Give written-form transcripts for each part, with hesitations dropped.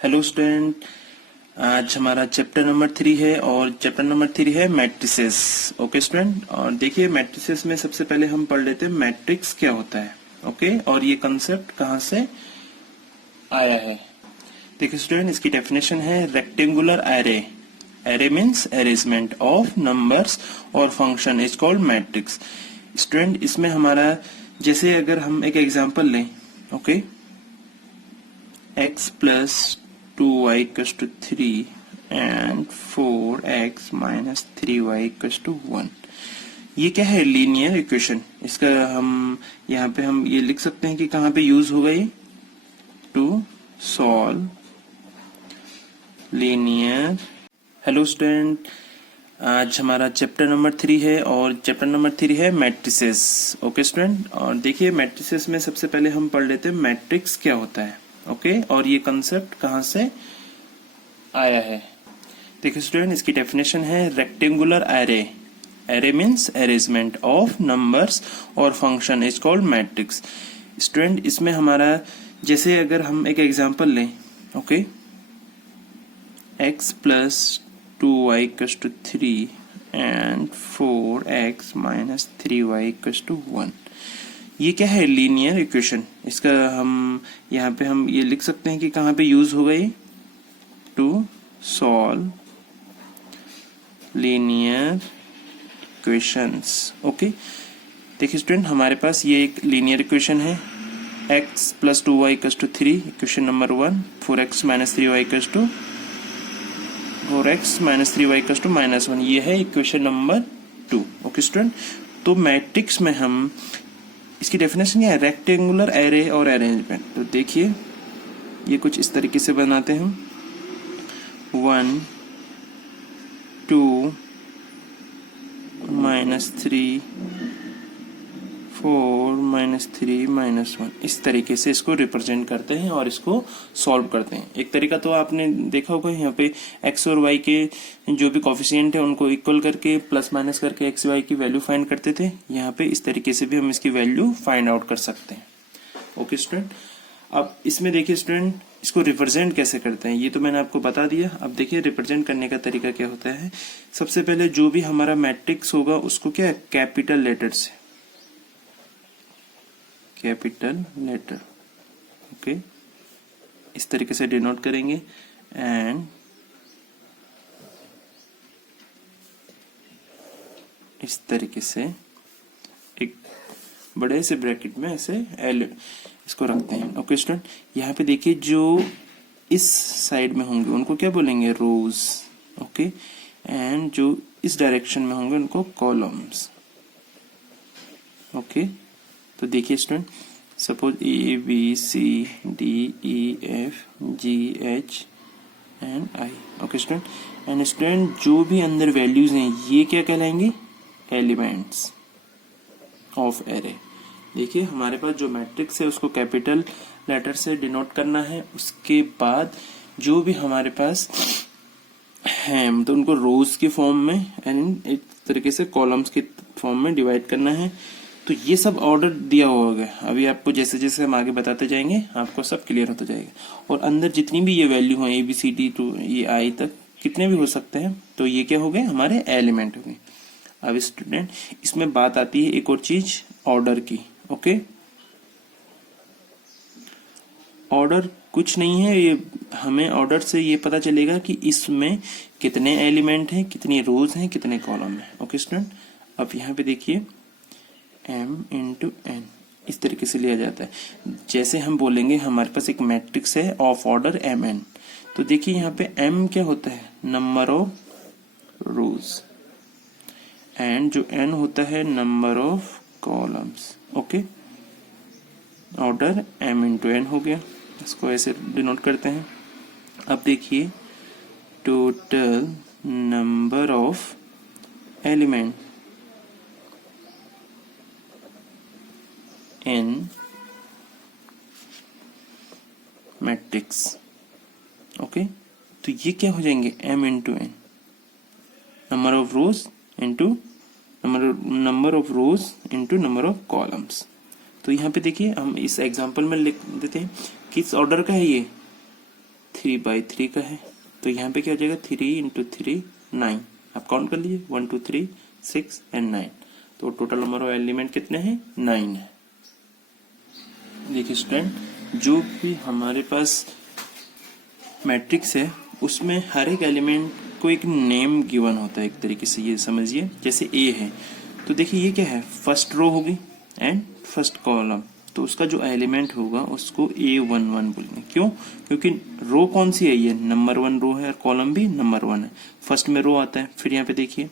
Hello student. आज हमारा chapter number 3 है और चैप्टर नंबर 3 है मैट्रिसेस। ओके स्टूडेंट, और देखिए मैट्रिसेस में सबसे पहले हम पढ़ लेते हैं मैट्रिक्स क्या होता है। ओके, और ये कंसेप्ट कहाँ से आया है। देखिए स्टूडेंट, इसकी डेफिनेशन है rectangular array. Array means arrangement of numbers और function is called matrix. Student, इसमें हमारा जैसे अगर हम एक एग्जांपल लें, okay, x plus 2y equals to 3 and 4x minus 3y equals to 1। ये क्या है? Linear equation. इसका हम यहाँ पे हम ये लिख सकते हैं कि कहाँ पे यूज होगा ये, to solve linear. Hello student, आज हमारा चैप्टर नंबर 3 है और चैप्टर नंबर 3 है मैट्रिसेस। ओके स्टूडेंट, और देखिए मैट्रिसेस में सबसे पहले हम पढ़ लेते हैं मैट्रिक्स क्या होता है। ओके, और ये कंसेप्ट कहाँ से आया है। देखिए स्टूडेंट, इसकी डेफिनेशन है rectangular array. Array means arrangement of numbers और function is called matrix. Student, इसमें हमारा जैसे अगर हम एक एग्जांपल लें, okay, x plus 2y equals to 3 and 4x minus 3y equals to 1। ये क्या है? Linear equation. इसका हम यहाँ पे हम ये लिख सकते हैं कि कहाँ पे यूज होगा ये, to solve linear equations. Okay, देखिए स्टूडेंट, हमारे पास ये एक लीनियर इक्वेशन है, x plus 2y equals to 3, equation number 1, 4x minus 3y equals to 4x minus 3y equals to -1, ये है इक्वेशन नंबर 2। ओके स्टूडेंट, तो मैट्रिक्स में हम इसकी डेफिनेशन क्या है? रेक्टेंगुलर एरे और अरेंजमेंट। तो देखिए ये कुछ इस तरीके से बनाते हैं हम, 1 2 -3 4 -3 -1, इस तरीके से इसको रिप्रेजेंट करते हैं और इसको सॉल्व करते हैं। एक तरीका तो आपने देखा होगा, यहाँ पे x और y के जो भी कोफिशिएंट है उनको इक्वल करके प्लस माइनस करके x y की वैल्यू फाइंड करते थे। यहाँ पे इस तरीके से भी हम इसकी वैल्यू फाइंड आउट कर सकते हैं। ओके स्टूडेंट, अब इसमें देखिए स्टूडेंट, इसको रिप्रेजेंट कैसे करते हैं ये तो मैंने आपको बता दिया। अब देखिए रिप्रेजेंट करने का तरीका क्या होता है। सबसे पहले जो भी हमारा मैट्रिक्स होगा उसको क्या, कैपिटल लेटर से, कैपिटल लेटर, ओके, इस तरीके से डिनोट करेंगे एंड इस तरीके से एक बड़े से ब्रैकेट में ऐसे एल इसको रखते हैं। ओके स्टूडेंट, यहाँ पे देखिए जो इस साइड में होंगे उनको क्या बोलेंगे, रोज। ओके, एंड जो इस डायरेक्शन में होंगे उनको कॉलम्स। ओके, तो देखिए student, suppose A B C D E F G H and I. Okay student, and student जो भी अंदर वैल्यूज हैं ये क्या कहलाएंगे, एलिमेंट्स ऑफ एरे। देखिए हमारे पास जो मैट्रिक्स है उसको कैपिटल लेटर से डिनोट करना है। उसके बाद जो भी हमारे पास है तो उनको रोज के फॉर्म में एंड एक तरीके से कॉलम्स के फॉर्म में डिवाइड करना है। तो ये सब ऑर्डर दिया होगा। अभी आपको जैसे जैसे हम आगे बताते जाएंगे आपको सब क्लियर होता जाएगा। और अंदर जितनी भी ये वैल्यू है, A B C D to ये आई तक कितने भी हो सकते हैं, तो ये क्या हो गए, हमारे एलिमेंट हो गए। अब स्टूडेंट इसमें बात आती है एक और चीज, ऑर्डर की। ओके, ऑर्डर कुछ नहीं है, ये हमें ऑर्डर से ये पता चलेगा कि इसमें कितने एलिमेंट हैं, कितनी रोज हैं, कितने कॉलम हैं। ओके स्टूडेंट, अब यहाँ पे देखिए m इंटू n इस तरीके से लिया जाता है। जैसे हम बोलेंगे हमारे पास एक मैट्रिक्स है ऑफ ऑर्डर mn, तो देखिए यहाँ पे m क्या होता है, नंबर ऑफ रोज, एंड जो n होता है number of columns. Okay, order m into n हो गया, इसको ऐसे डिनोट करते हैं। अब देखिए total number of element in matrix. Okay, तो ये क्या हो जाएंगे, m into n, number of rose into number of rose into number of columns. तो यहाँ पे देखिए हम इस एग्जांपल में लिख देते हैं किस ऑर्डर का है ये, 3/3 का है, तो यहाँ पे क्या हो जाएगा 3 × 3 9। आप काउंट कर लीजिए 1 2 3 6 एंड 9, तो टोटल नंबर ऑफ एलिमेंट कितने हैं 9 है। देखिए स्टूडेंट, जो भी हमारे पास मैट्रिक्स है उसमें हर एक एलिमेंट को एक नेम गिवन होता है, एक तरीके से ये समझिए। जैसे ए है तो देखिए ये क्या है, फर्स्ट रो होगी एंड फर्स्ट कॉलम, तो उसका जो एलिमेंट होगा उसको A11 बोलेंगे। क्यों? क्योंकि रो कौन सी है, ये नंबर 1 रो है और कॉलम भी नंबर 1 है, फर्स्ट में रो आता है। फिर यहाँ पे देखिए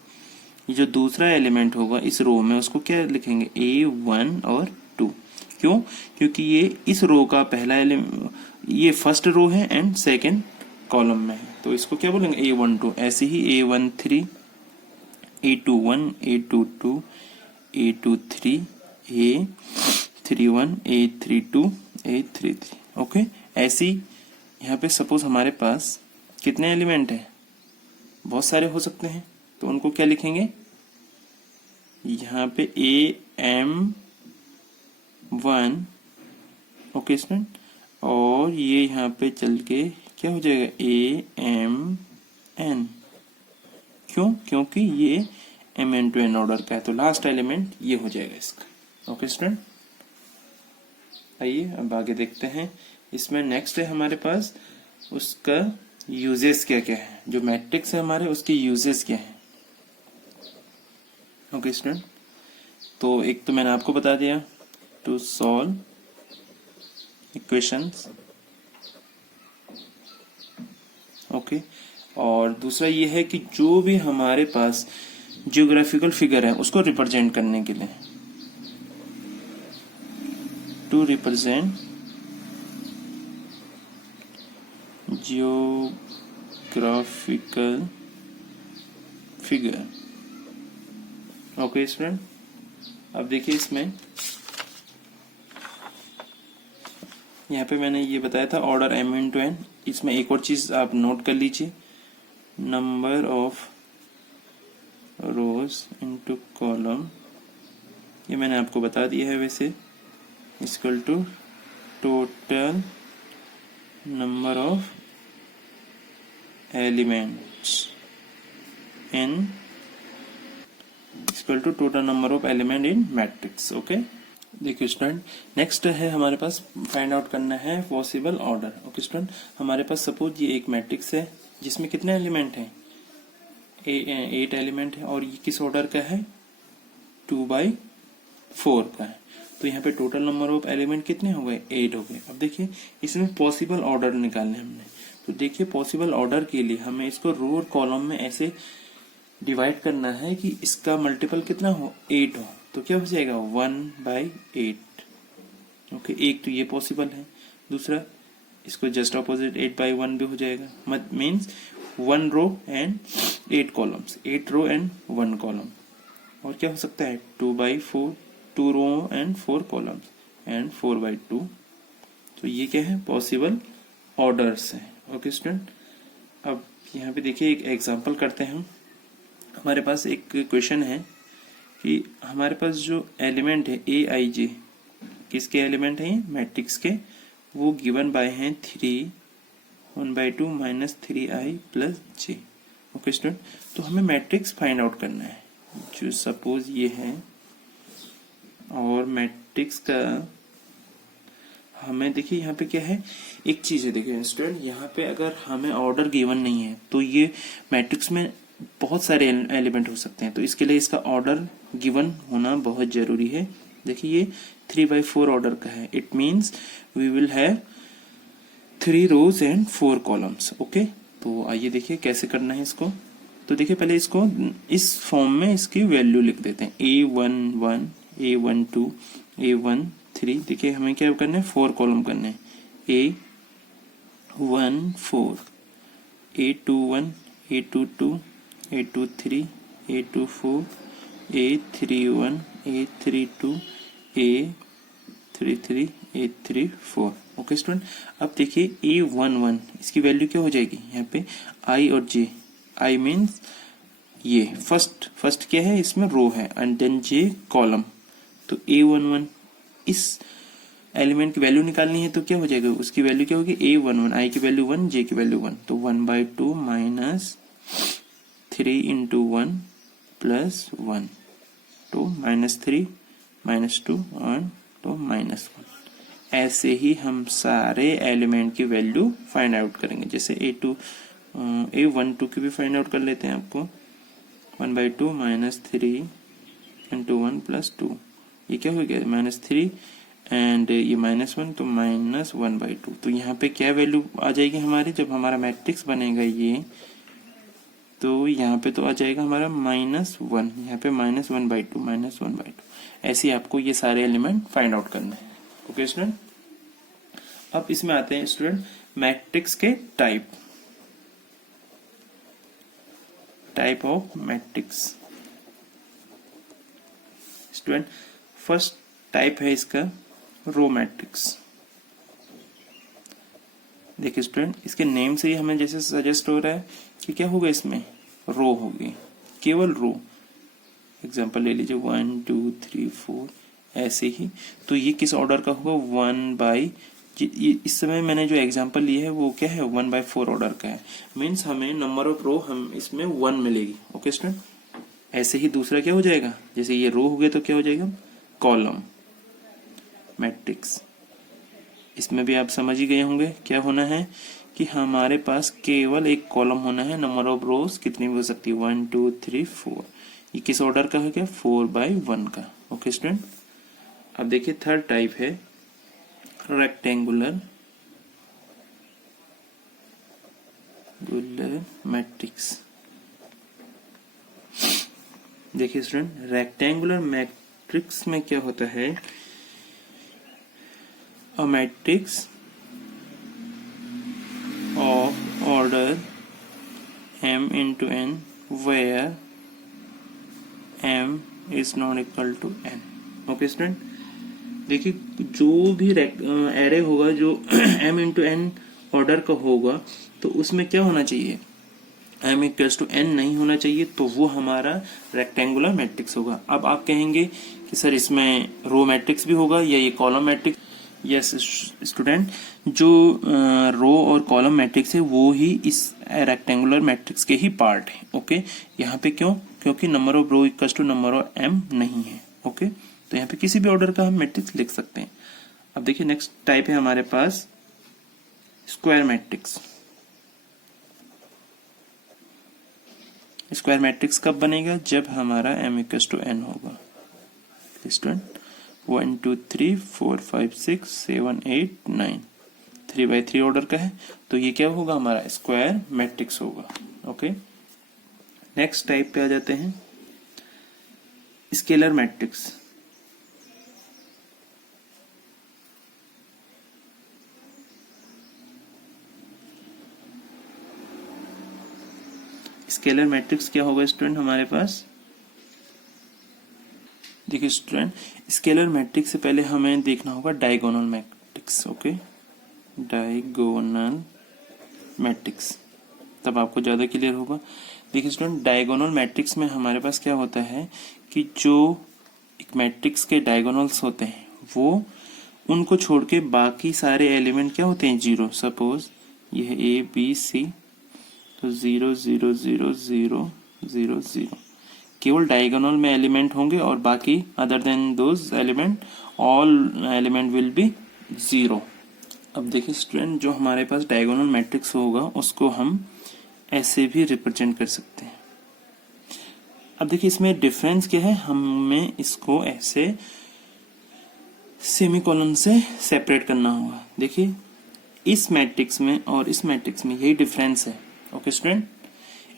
ये जो दूसरा एलिमेंट होगा इस रो में उसको क्या लिखेंगे A1 और 2। क्यों? क्योंकि ये इस रो का पहला एलिमेंट, ये फर्स्ट रो है एंड सेकेंड कॉलम में है, तो इसको क्या बोलेंगे A12। ऐसे ही A13 A21 A22 A23 A31 A32 A33। Okay, ऐसी यहाँ पे सपोज हमारे पास कितने एलिमेंट है, बहुत सारे हो सकते हैं, तो उनको क्या लिखेंगे यहाँ पे AM1। ओके स्टूडेंट, और ये यहाँ पे चल के क्या हो जाएगा AMN। क्यों? क्योंकि ये MN to N ऑर्डर का है, तो लास्ट एलिमेंट ये हो जाएगा इसका। ओके स्टूडेंट, आइए अब आगे देखते हैं। इसमें नेक्स्ट है हमारे पास उसका यूजेस क्या क्या है, जो मैट्रिक्स है हमारे उसके यूजेस क्या है। ओके स्टूडेंट, तो एक तो मैंने आपको बता दिया टू सॉल्व इक्वेशंस। ओके, और दूसरा ये है कि जो भी हमारे पास जियोग्राफिकल फिगर है उसको रिप्रेजेंट करने के लिए, to represent geographical figure. Okay student, अब देखिए इसमें यहाँ पे मैंने ये बताया था ऑर्डर M × N। इसमें एक और चीज आप नोट कर लीजिए, number of rows into column, ये मैंने आपको बता दिया है वैसे, equal to total number of elements in equal to total number of element in matrix. Okay, देखिए स्टूडेंट, नेक्स्ट है हमारे पास फाइंड आउट करना है पॉसिबल ऑर्डर। ओके स्टूडेंट, हमारे पास सपोज ये एक मैट्रिक्स है जिसमें कितने एलिमेंट हैं 8 एलिमेंट है, और ये किस ऑर्डर का है 2/4 का है, तो यहाँ पे टोटल नंबर ऑफ एलिमेंट कितने हो गए 8 हो गए। अब देखिए इसमें पॉसिबल ऑर्डर निकालने हमने, तो देखिए पॉसिबल ऑर्डर के लिए हमें इसको रो और कॉलम में ऐसे डिवाइड करना है कि इसका मल्टीपल कितना हो 8 हो, तो क्या हो जाएगा 1/8। ओके, एक तो ये पॉसिबल है, दूसरा इसको जस्ट ऑपोजिट 8/1 भी हो जाएगा, means 1 row and 8 columns, 8 row and 1 column. और क्या हो सकता है 2/4, 2 रो एंड 4 कॉलम्स एंड 4/2। तो ये क्या है पॉसिबल ऑर्डर्स है। ओके स्टूडेंट, अब यहाँ पे देखिए एक एग्जांपल करते हैं हम। हमारे पास एक क्वेश्चन है कि हमारे पास जो एलिमेंट है AIJ, किसके एलिमेंट है ये मैट्रिक्स के, वो गिवन बाय हैं 3 1/2 - 3i + j। ओके स्टूडेंट, तो हमें मैट्रिक्स फाइंड आउट करना है जो सपोज ये है, और मैट्रिक्स का हमें देखिए यहाँ पे क्या है, एक चीज है देखिए स्टूडेंट, यहाँ पे अगर हमें ऑर्डर गिवन नहीं है तो ये मैट्रिक्स में बहुत सारे एलिमेंट हो सकते हैं, तो इसके लिए इसका ऑर्डर गिवन होना बहुत जरूरी है। देखिए ये 3/4 ऑर्डर का है, it means we will have 3 rows and 4 columns. Okay, तो आइए देखिए कैसे करना है इसको। तो देखिए पहले इसको इस फॉर्म में इसकी वैल्यू लिख देते हैं, A11 A12 A13। देखिए हमें क्या करना है 4 कॉलम करने हैं, A14 A21 A22 A23 A24 A31 A32 A33 A34। Okay student, अब देखिए A11 इसकी वैल्यू क्या हो जाएगी, यहाँ पे I और J, I मीन्स ये फर्स्ट क्या है इसमें रो है एंड देन J कॉलम, तो A11 इस एलिमेंट की वैल्यू निकालनी है तो क्या हो जाएगा, उसकी वैल्यू क्या होगी, A11, I की वैल्यू 1, J की वैल्यू 1, तो 1/2 माइनस 3 इंटू 1 प्लस 1, तो -3 -2 और तो -1। ऐसे ही हम सारे एलिमेंट की वैल्यू फाइंड आउट करेंगे। जैसे A12 की भी फाइंड आउट कर लेते हैं आपको, 1/2 माइनस 3 इंटू 1 प्लस 2, ये क्या हो गया -3 एंड ये -1, तो -1/2। तो यहाँ पे क्या वैल्यू आ जाएगी हमारी, जब हमारा मैट्रिक्स बनेगा ये, तो यहाँ पे तो आ जाएगा हमारा -1, यहाँ पे -1/2 ऐसे ही आपको ये सारे एलिमेंट फाइंड आउट करने हैं। ओके स्टूडेंट, अब इसमें आते हैं स्टूडेंट मैट्रिक्स के type of matrix. Student first type है इसका रो मैट्रिक्स। देखिए स्टूडेंट, इसके नेम से ही हमें जैसे सजेस्ट हो रहा है कि क्या होगा, इसमें रो होगी, केवल रो। एग्जांपल ले लीजिए 1 2 3 4 ऐसे ही। तो ये किस ऑर्डर का होगा, 1/, इस समय मैंने जो एग्जांपल ली है वो क्या है, 1/4 ऑर्डर का है। मीन्स हमें नंबर ऑफ रो हम इसमें 1 मिलेगी। ओके स्टूडेंट, ऐसे ही दूसरा क्या हो जाएगा, जैसे ये रो हो गए तो क्या हो जाएगा, कॉलम मैट्रिक्स। इसमें भी आप समझ ही गए होंगे क्या होना है कि हमारे पास केवल एक कॉलम होना है, नंबर ऑफ रोज कितनी भी हो सकती है, 1 2 3 4। ये किस ऑर्डर का है, क्या 4/1 का। ओके स्टूडेंट, अब देखिए थर्ड टाइप है रेक्टेंगुलर मैट्रिक्स। देखिए स्टूडेंट, रेक्टेंगुलर मैट्रिक्स में क्या होता है, a matrix of order m into n where m is not equal to n। Okay student, देखिए जो भी एरे होगा जो m into n ऑर्डर का होगा तो उसमें क्या होना चाहिए, m इक्वल्स टू n नहीं होना चाहिए, तो वो हमारा रेक्टेंगुलर मैट्रिक्स होगा। अब आप कहेंगे कि सर इसमें रो मैट्रिक्स भी होगा या ये कॉलम मैट्रिक्स। यस स्टूडेंट, जो रो और कॉलम मैट्रिक्स है वो ही इस रेक्टेंगुलर मैट्रिक्स के ही पार्ट है। ओके, यहाँ पे क्यों, क्योंकि number of row equals to number of m नहीं है। ओके, तो यहाँ पे किसी भी ऑर्डर का हम मैट्रिक्स लिख सकते हैं। अब देखिए नेक्स्ट टाइप है हमारे पास स्क्वायर मैट्रिक्स। स्क्वायर मैट्रिक्स कब बनेगा, जब हमारा m इक्वल्स टू n होगा। स्टूडेंट 1 2 3 4 5 6 7 8 9, 3/3 ऑर्डर का है, तो ये क्या होगा, हमारा स्क्वायर मैट्रिक्स होगा। ओके, नेक्स्ट टाइप पे आ जाते हैं स्केलर मैट्रिक्स। स्केलर मैट्रिक्स क्या होगा स्टूडेंट हमारे पास, देखिए स्टूडेंट, स्केलर मैट्रिक्स से पहले हमें देखना होगा diagonal matrix. Okay, diagonal matrix, तब आपको ज्यादा क्लियर होगा। देखिए स्टूडेंट, डायगोनल मैट्रिक्स में हमारे पास क्या होता है कि जो एक मैट्रिक्स के डायगोनल्स होते हैं वो उनको छोड़ के बाकी सारे एलिमेंट क्या होते हैं, जीरो। सपोज ये है ABC, तो 0 0 0 0 0 0, केवल डायगोनल में एलिमेंट होंगे और बाकी other than those element all element will be 0। अब देखिए स्टूडेंट, जो हमारे पास डायगोनल मैट्रिक्स होगा उसको हम ऐसे भी रिप्रेजेंट कर सकते हैं। अब देखिए इसमें डिफरेंस क्या है, हमें इसको ऐसे सेमीकोलन से सेपरेट करना होगा। देखिए इस मैट्रिक्स में और इस मैट्रिक्स में यही डिफरेंस है। ओके स्टूडेंट,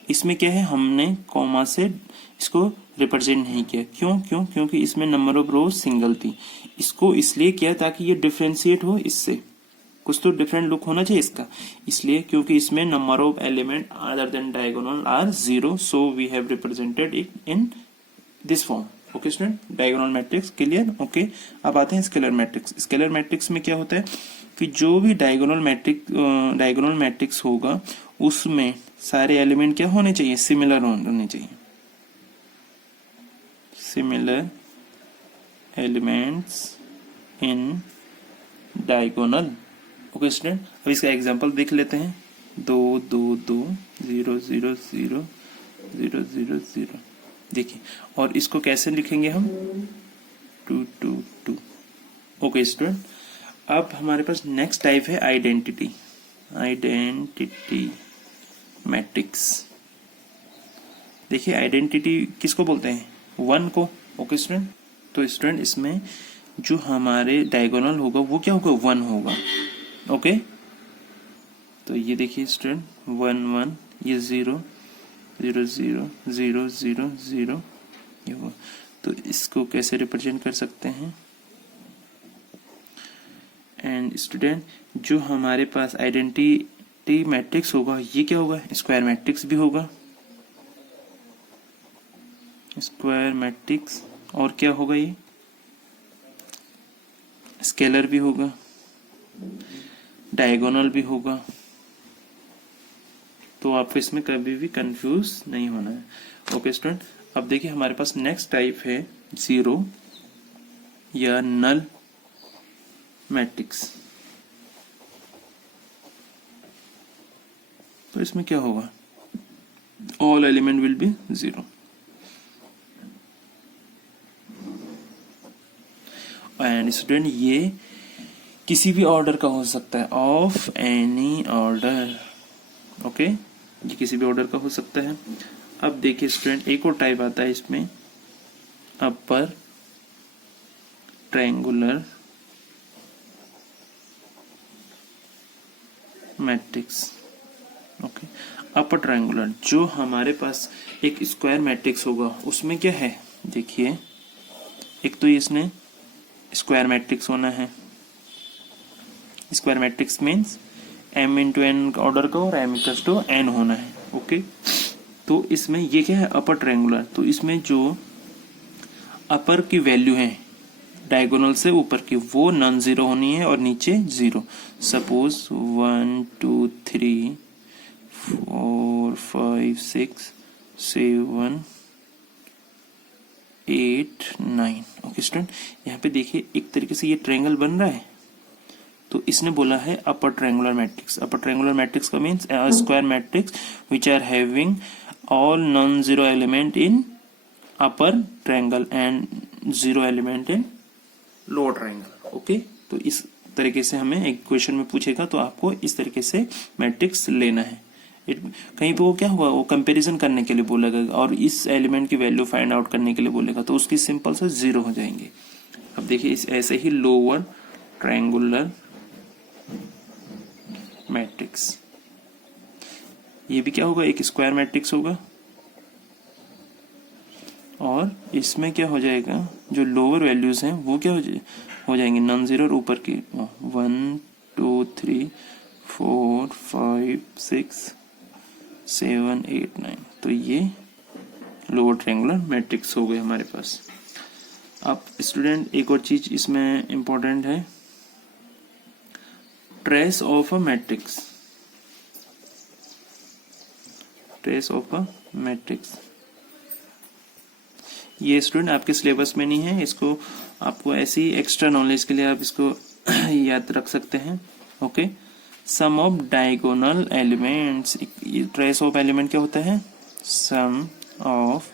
इसमें क्या है, हमने कॉमा से इसको रिप्रेजेंट नहीं किया। क्यों, क्योंकि इसमें नंबर ऑफ रोज सिंगल थी। इसको इसलिए किया ताकि ये डिफरेंशिएट हो इससे, कुछ तो डिफरेंट लुक होना चाहिए इसका, इसलिए क्योंकि इसमें number of element other than diagonal are 0, so we have represented it in this form. Okay student, diagonal matrix clear. Okay, अब आते हैं स्केलर मैट्रिक्स। स्केलर मैट्रिक्स में क्या होता है कि जो भी डायगोनल मैट्रिक्स होगा उसमें सारे एलिमेंट क्या होने चाहिए, सिमिलर होने चाहिए। Similar elements in diagonal. Okay student, अब इसका एग्जांपल देख लेते हैं। 2 2 2 0 0 0 0 0 0। देखिए, और इसको कैसे लिखेंगे हम? 2 2 2। ओके स्टूडेंट, अब हमारे पास नेक्स्ट टाइप है आइडेंटिटी। Identity matrix. देखिए, आइडेंटिटी किसको बोलते हैं? 1 को। ओके स्टूडेंट, तो स्टूडेंट इसमें जो हमारे डायगोनल होगा वो क्या होगा? 1 होगा। ओके, तो ये देखिए स्टूडेंट, 1 1, ये 0 0 0 0 0 0, ये होगा। तो इसको कैसे रिप्रेजेंट कर सकते हैं? एंड स्टूडेंट, जो हमारे पास आइडेंटिटी मैट्रिक्स होगा ये क्या होगा? स्क्वायर मैट्रिक्स भी होगा। स्क्वायर मैट्रिक्स, और क्या होगा? ये स्केलर भी होगा, डायगोनल भी होगा। तो आपको इसमें कभी भी कंफ्यूज नहीं होना है। ओके स्टूडेंट, अब देखिए हमारे पास नेक्स्ट टाइप है जीरो या नल मैट्रिक्स। तो इसमें क्या होगा? All element will be 0। And student, ये किसी भी ऑर्डर का हो सकता है, ऑफ एनी ऑर्डर। ओके, ये किसी भी ऑर्डर का हो सकता है। अब देखिए स्टूडेंट, एक और टाइप आता है इसमें, अपर triangular matrix. Okay, upper triangular, जो हमारे पास एक स्क्वायर मैट्रिक्स होगा उसमें क्या है? देखिए, एक तो इसने स्क्वायर मैट्रिक्स होना है। Square matrix means m into n order का और m इक्वल्स टू n होना है। ओके, तो इसमें ये क्या है? Upper triangular. तो इसमें जो अपर की वैल्यू है डायगोनल से ऊपर की, वो नॉन जीरो होनी है और नीचे 0। सपोज 1 2 3 4 5 6 7 8 9। ओके स्टूडेंट, यहाँ पे देखिए एक तरीके से ये ट्रायंगल बन रहा है। तो इसने बोला है upper triangular matrix. Upper triangular matrix का means square matrix which are having all non zero element in upper triangle and 0 element in lower triangle. Okay, तो इस तरीके से हमें एक क्वेश्चन में पूछेगा तो आपको इस तरीके से मैट्रिक्स लेना है। कहीं पे वो क्या होगा? वो कंपैरिजन करने के लिए बोलेगा और इस एलिमेंट की वैल्यू फाइंड आउट करने के लिए बोलेगा, तो उसकी सिंपल से 0 हो जाएंगे। अब देखिए, इस ऐसे ही लोअर ट्रायंगुलर मैट्रिक्स, ये भी क्या होगा? एक स्क्वायर मैट्रिक्स होगा और इसमें क्या हो जाएगा? जो लोअर वैल्यूज हैं वो क्या हो जाएंगे? नॉन जीरो और ऊपर की 1 2 3 4 5 6 7 8 9। तो ये लोअर ट्रायंगुलर मैट्रिक्स हो गए हमारे पास। अब स्टूडेंट, एक और चीज इसमें इंपॉर्टेंट है, trace of a matrix. Trace of a matrix, ये स्टूडेंट आपके सिलेबस में नहीं है, इसको आपको ऐसी एक्स्ट्रा नॉलेज के लिए आप इसको याद रख सकते हैं। Okay, sum of diagonal elements. Trace of element क्या होता है? Sum of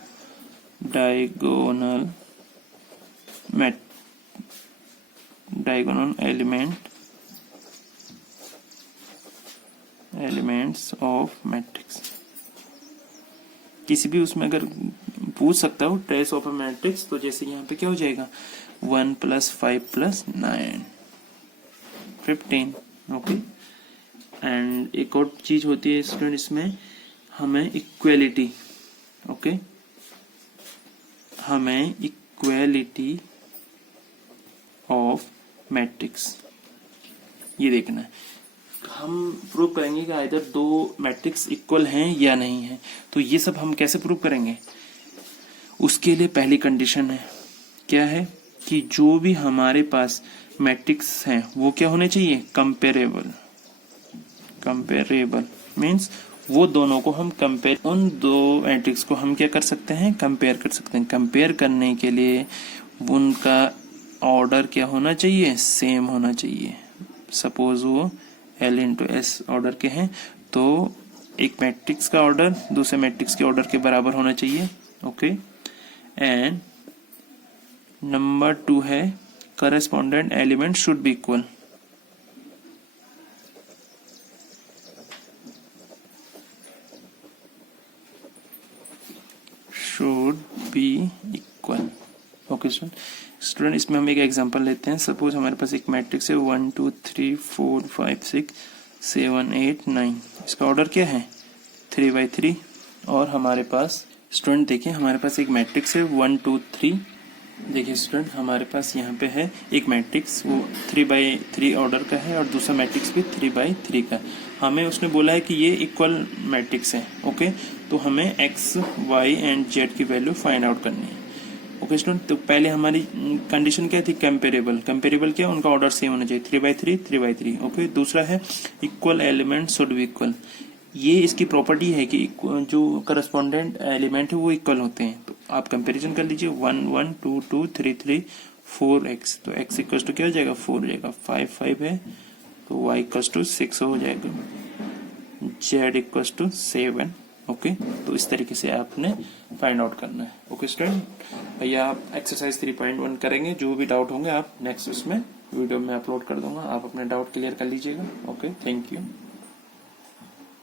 diagonal elements of matrix. किसी भी उसमें अगर पूछ सकता हो ट्रेस ऑफ अ मैट्रिक्स, तो जैसे यहाँ पे क्या हो जाएगा? 1 + 5 + 9 15। ओके, एंड एक और चीज होती है स्टूडेंट, इसमें हमें इक्वेलिटी। ओके, हमें इक्वेलिटी ऑफ मैट्रिक्स ये देखना है। हम प्रूव करेंगे कि आइदर दो मैट्रिक्स इक्वल हैं या नहीं है। तो ये सब हम कैसे प्रूव करेंगे? उसके लिए पहली कंडीशन है, क्या है? कि जो भी हमारे पास मैट्रिक्स हैं वो क्या होने चाहिए? कंपेरेबल। कंपेरेबल मीन्स वो दोनों को हम कंपेयर, उन दो मैट्रिक्स को हम क्या कर सकते हैं? कंपेयर कर सकते हैं। कंपेयर करने के लिए उनका ऑर्डर क्या होना चाहिए? सेम होना चाहिए। सपोज वो L इंटू एस ऑर्डर के हैं, तो एक मैट्रिक्स का ऑर्डर दूसरे मैट्रिक्स के ऑर्डर के बराबर होना चाहिए. ओके. एंड नंबर 2 है correspondent element should be equal. Should be equal. Okay student, इसमें हम एक एग्जांपल लेते हैं. सपोज हमारे पास एक मैट्रिक्स है 1 2 3 4 5 6 7 8 9. इसका ऑर्डर क्या है 3/3. और हमारे पास स्टूडेंट देखिए, हमारे पास एक मैट्रिक्स है 1 2 3. देखिए स्टूडेंट, हमारे पास यहाँ पे है एक मैट्रिक्स, वो 3/3 ऑर्डर का है और दूसरा मैट्रिक्स भी 3/3 का. हमें उसने बोला है कि ये इक्वल मैट्रिक्स है. ओके, तो हमें एक्स वाई एंड जेड की वैल्यू फाइंड आउट करनी है. ओके स्टूडेंट, तो पहले हमारी कंडीशन क्या थी, कंपेरेबल. कंपेरेबल क्या, उनका ऑर्डर सेम होना चाहिए 3/3 3/3. ओके, दूसरा है equal element should be equal. ये इसकी प्रॉपर्टी है कि जो करस्पॉन्डेंट एलिमेंट है वो इक्वल होते हैं. तो आप कंपैरिजन कर लीजिए 1 1 2 2 3 3 4x. तो x इक्वल टू क्या हो जाएगा 4 हो जाएगा. 5 5 है तो y इक्वल टू 6 हो जाएगा. z equal to 7. ओके, तो इस तरीके से आपने फाइंड आउट करना है. ओके स्टूडेंट, भैया आप एक्सरसाइज 3.1 करेंगे. जो भी डाउट होंगे आप नेक्स्ट उसमें वीडियो में अपलोड कर दूंगा. आप अपने डाउट क्लियर कर लीजिएगा. Okay, thank you.